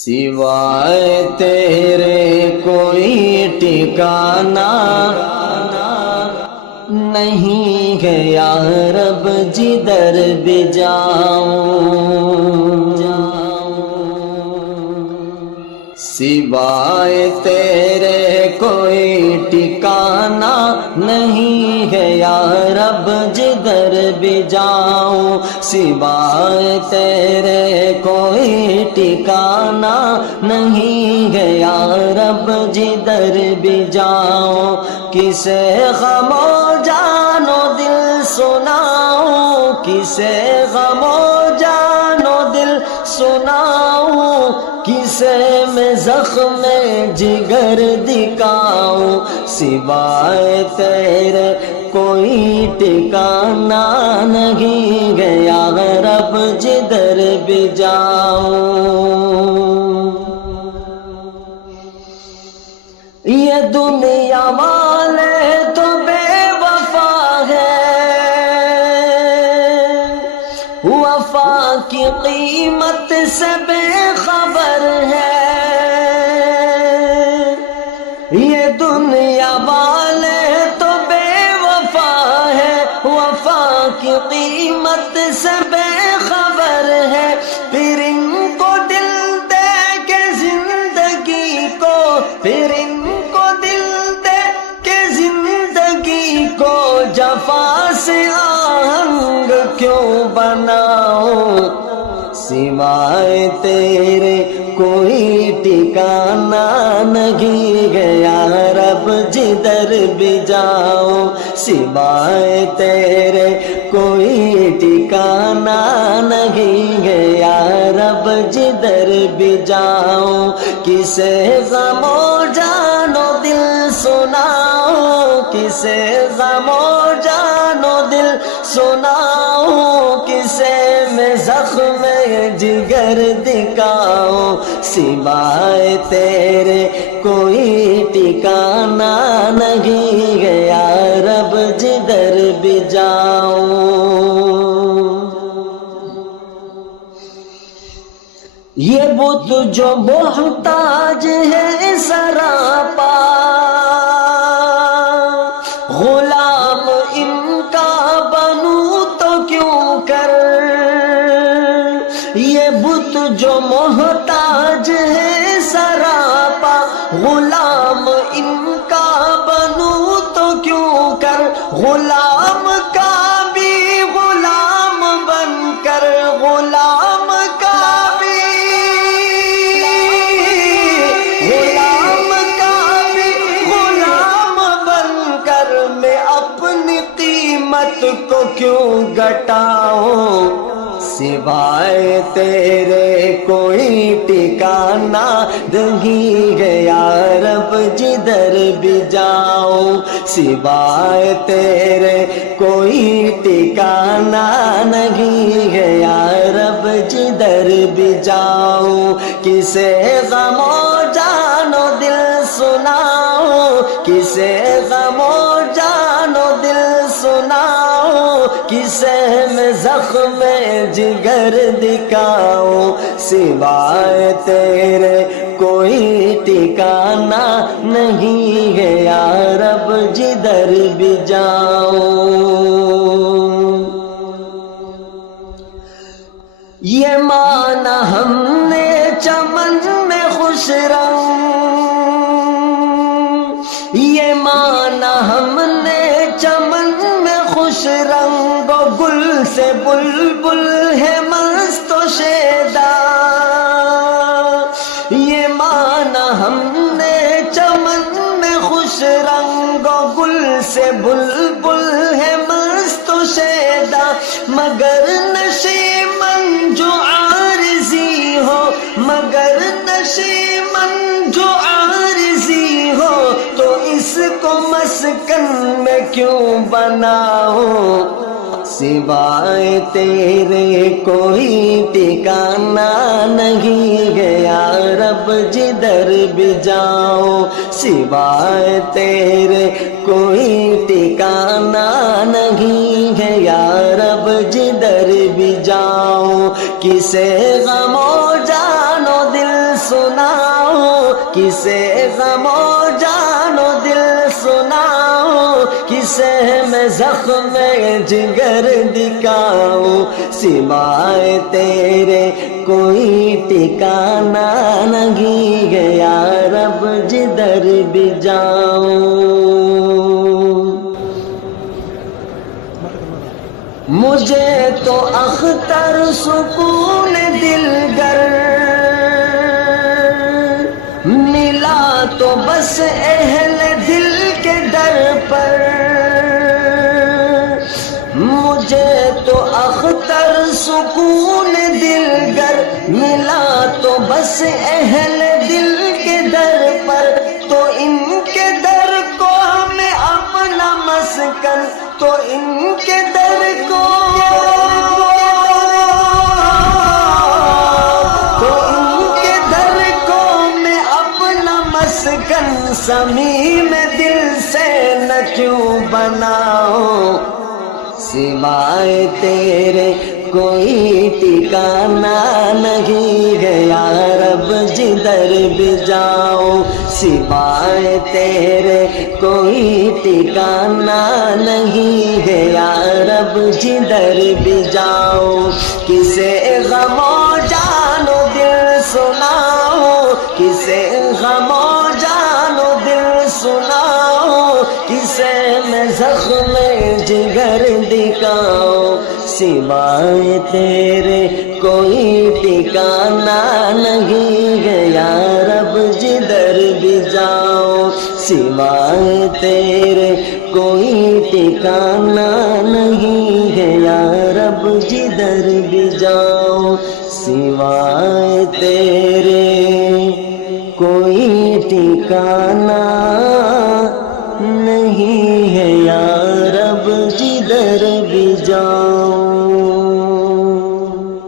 سوائے تیرے کوئی ٹھکانہ نہیں ہے یا رب جدھر بھی جاؤں، سوائے تیرے کوئی ٹھکانہ نہیں ہے یا رب جدھر بھی جاؤں، سوائے تیرے کوئی ٹھکانہ نہیں ہے یا رب جدھر بھی جاؤں، کسے غم و جان و دل سناؤں، کسے غم و جان و دل سناؤں، کسے میں زخم جگر دکھاؤں، سوائے تیرے کوئی ٹھکانہ نہیں گیا رب جدھر بھی جاؤں۔ یہ دنیا والے تو بے وفا ہے، وفا کی قیمت سے بے خبر ہے، یہ دنیا والے تو بے وفا ہے، وفا کی قیمت سے بے خبر ہے، پھر ان کو دل دے کے زندگی کو، پھر ان کو دل دے کے زندگی کو جفا سے آہنگ کیوں بناؤں، سوائے تیرے کوئی ٹھکانہ نہیں گیا رب جدھر بھی جاؤں، سوائے تیرے کوئی ٹھکانہ نہیں گیا رب جدھر بھی جاؤں، کسے غم و جان و دل سناؤں، کسے غم و جان و دل سناؤں، کسے میں زخم جگر دکھاؤں، سوائے تیرے کوئی ٹھکانہ نہیں گیا رب جدھر بھی جاؤں۔ یہ بت جو محتاج ہے سراپا، غلام ان کا بنوں تو کیوں کر، یہ بت جو محتاج ہے سراپا، غلام ان کا بنوں تو کیوں کر، غلام کا بھی غلام بن کر، غلام کا بھی غلام کا بھی غلام بن کر میں اپنی قیمت کو کیوں گھٹاؤں، سوائے تیرے کوئی ٹھکانہ نہیں گیا رب جدھر بھی جاؤں، سوائے تیرے کوئی ٹھکانہ نہیں گیا رب جدھر بھی جاؤں، کسے غم و جان و دل سناؤں، کسے غم و جان و دل سناؤں، کسے میں زخم جگر دکھاؤں، سوائے تیرے کوئی ٹھکانہ نہیں گیا رب جدھر بھی جاؤں۔ یہ مانا ہم نے چمن میں خوش رنگ، یہ مانا ہم نے چمن میں خوش رنگ، و گل سے بلبل ہے مست و شیدا، یہ مانا ہم نے چمن میں خوش رنگ، و گل سے بلبل ہے مست و شیدا، مگر نشیمن جو عارضی ہو، مگر نشیمن جو عارضی ہو، تو اس کو مسکن میں کیوں بناؤں، سوائے تیرے کوئی ٹھکانہ نہیں گیا رب جدھر بھی جاؤں، سوائے تیرے کوئی ٹھکانہ نہیں گیا رب جدھر بھی جاؤں، کسے غم و جان و دل سناؤ کسے غم و جان و دل سناؤ کسے میں زخم جگر دکھاؤں سوائے تیرے کوئی ٹھکانہ نہیں ہے یا رب جدھر بھی جاؤں مجھے تو اختر سکون دل گر ملا تو بس اہل دل کے در پر مجھے تو اختر سکون دل گر ملا تو بس اہل دل کے در پر تو ان کے در کو ہمیں اپنا مسکن تو ان کے در کو میں اپنا مسکن صمیم دل سے نہ کیوں بناؤ سوائے تیرے کوئی ٹھکانہ نہیں ہے یا رب جدھر بھی جاؤ سوائے تیرے کوئی ٹھکانہ نہیں ہے یا رب جدھر بھی جاؤ کسے غم و جان و دل سناؤ کسے غم و جان و دل سناؤ کسے میں زخم جگر دکھاؤ سوائے تیرے کوئی ٹھکانہ نہیں ہے یا رب جدھر بھی جاؤ سوائے تیرے کوئی ٹھکانہ نہیں ہے یا رب جدھر بھی جاؤ سوائے تیرے کوئی ٹھکانہ نہیں ہے یا رب جدھر بھی جاؤ